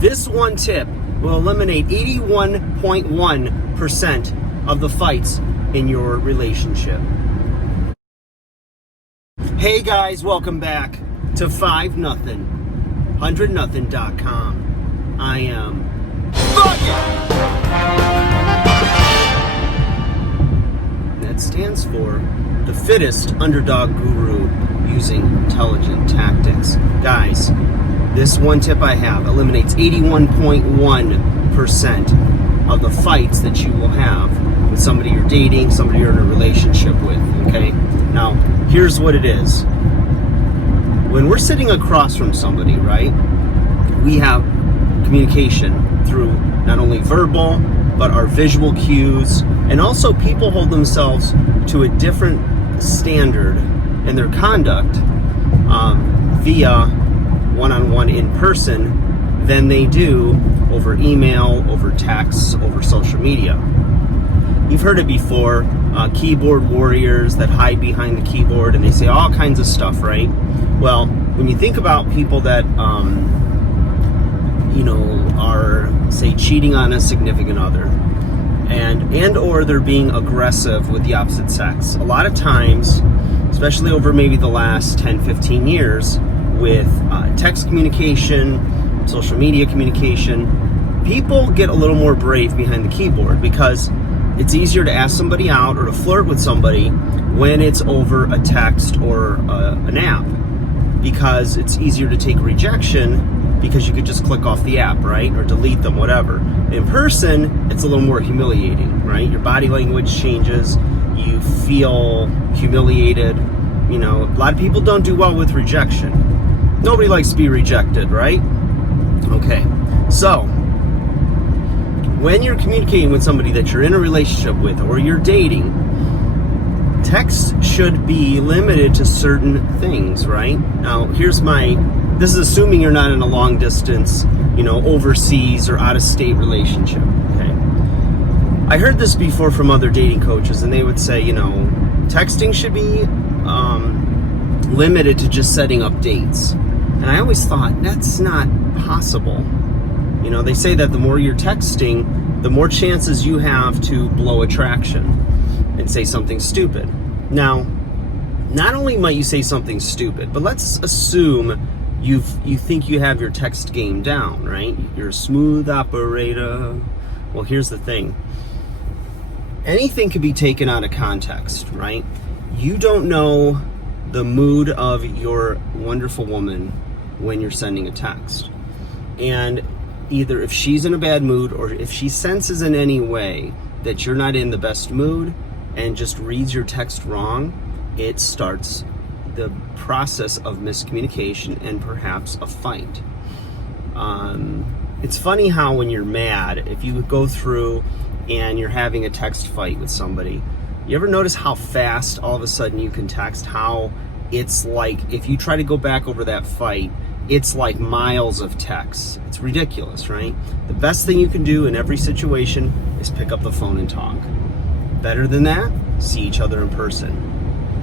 This one tip will eliminate 81.1% of the fights in your relationship. Hey guys, welcome back to 5-0, 100nothing.com. I am that stands for the fittest underdog guru using intelligent tactics. Guys, this one tip I have eliminates 81.1% of the fights that you will have with somebody you're dating, somebody you're in a relationship with, okay? Now, here's what it is. When we're sitting across from somebody, right, we have communication through not only verbal, but our visual cues, and also people hold themselves to a different standard in their conduct via one-on-one in person than they do over email, over text, over social media. You've heard it before, keyboard warriors that hide behind the keyboard and they say all kinds of stuff, right? Well, when you think about people that, are, say, cheating on a significant other, and or they're being aggressive with the opposite sex, a lot of times, especially over maybe the last 10, 15 years, with text communication, social media communication, people get a little more brave behind the keyboard because it's easier to ask somebody out or to flirt with somebody when it's over a text or an app, because it's easier to take rejection because you could just click off the app, right? Or delete them, whatever. In person, it's a little more humiliating, right? Your body language changes, you feel humiliated. You know, a lot of people don't do well with rejection. Nobody likes to be rejected, right? Okay, so when you're communicating with somebody that you're in a relationship with or you're dating, text should be limited to certain things, right? Now, this is assuming you're not in a long distance, overseas or out of state relationship, okay? I heard this before from other dating coaches, and they would say, texting should be limited to just setting up dates. And I always thought, that's not possible. They say that the more you're texting, the more chances you have to blow attraction and say something stupid. Now, not only might you say something stupid, but let's assume you think you have your text game down, right? You're a smooth operator. Well, here's the thing. Anything can be taken out of context, right? You don't know the mood of your wonderful woman when you're sending a text. And either if she's in a bad mood or if she senses in any way that you're not in the best mood and just reads your text wrong, it starts the process of miscommunication and perhaps a fight. It's funny how when you're mad, if you go through and you're having a text fight with somebody, you ever notice how fast all of a sudden you can text? How it's like if you try to go back over that fight, it's like miles of text. It's ridiculous, right? The best thing you can do in every situation is pick up the phone and talk. Better than that, see each other in person.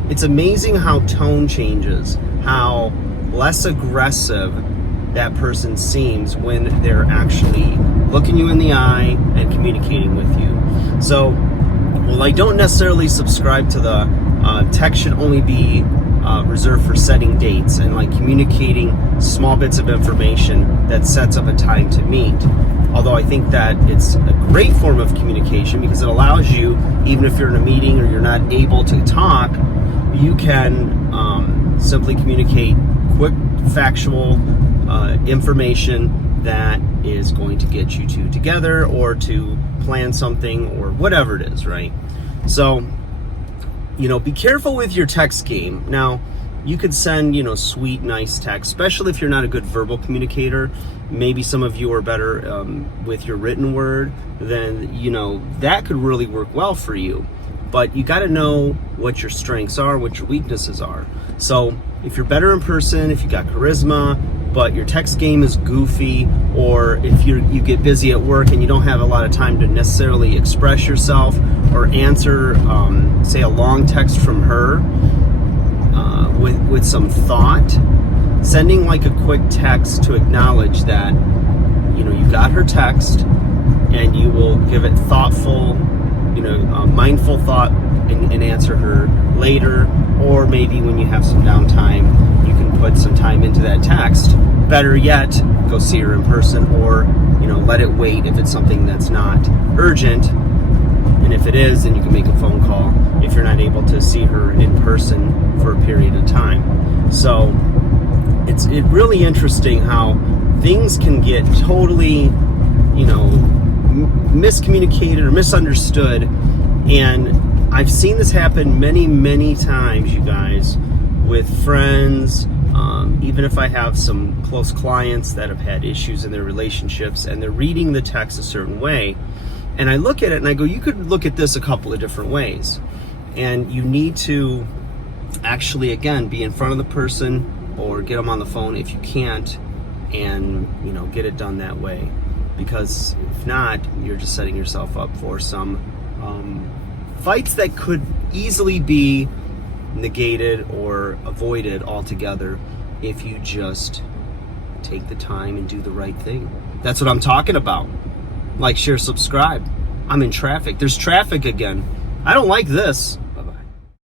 It's amazing how tone changes, how less aggressive that person seems when they're actually looking you in the eye and communicating with you. So, well, I don't necessarily subscribe to the text should only be reserved for setting dates and like communicating small bits of information that sets up a time to meet. Although I think that it's a great form of communication because it allows you, even if you're in a meeting or you're not able to talk, you can simply communicate quick, factual information that is going to get you two together or to plan something or whatever it is, right? So, be careful with your text game. Now, you could send, sweet, nice text, especially if you're not a good verbal communicator. Maybe some of you are better with your written word, then, that could really work well for you. But you got to know what your strengths are, what your weaknesses are. So if you're better in person, if you got charisma, but your text game is goofy, or if you get busy at work and you don't have a lot of time to necessarily express yourself or answer, say, a long text from her with some thought, sending like a quick text to acknowledge that, got her text and you will give it thoughtful, mindful thought and answer her later, or maybe when you have some downtime, you can put some time into that text. Better yet, go see her in person, or let it wait if it's something that's not urgent. And if it is, then you can make a phone call if you're not able to see her in person for a period of time. So it's really interesting how things can get totally, miscommunicated or misunderstood. And I've seen this happen many, many times, you guys, with friends. Even if I have some close clients that have had issues in their relationships and they're reading the text a certain way, and I look at it and I go, you could look at this a couple of different ways. And you need to actually, again, be in front of the person or get them on the phone if you can't, and get it done that way. Because if not, you're just setting yourself up for some fights that could easily be negated or avoided altogether if you just take the time and do the right thing. That's what I'm talking about. Like, share, subscribe. I'm in traffic. There's traffic again. I don't like this.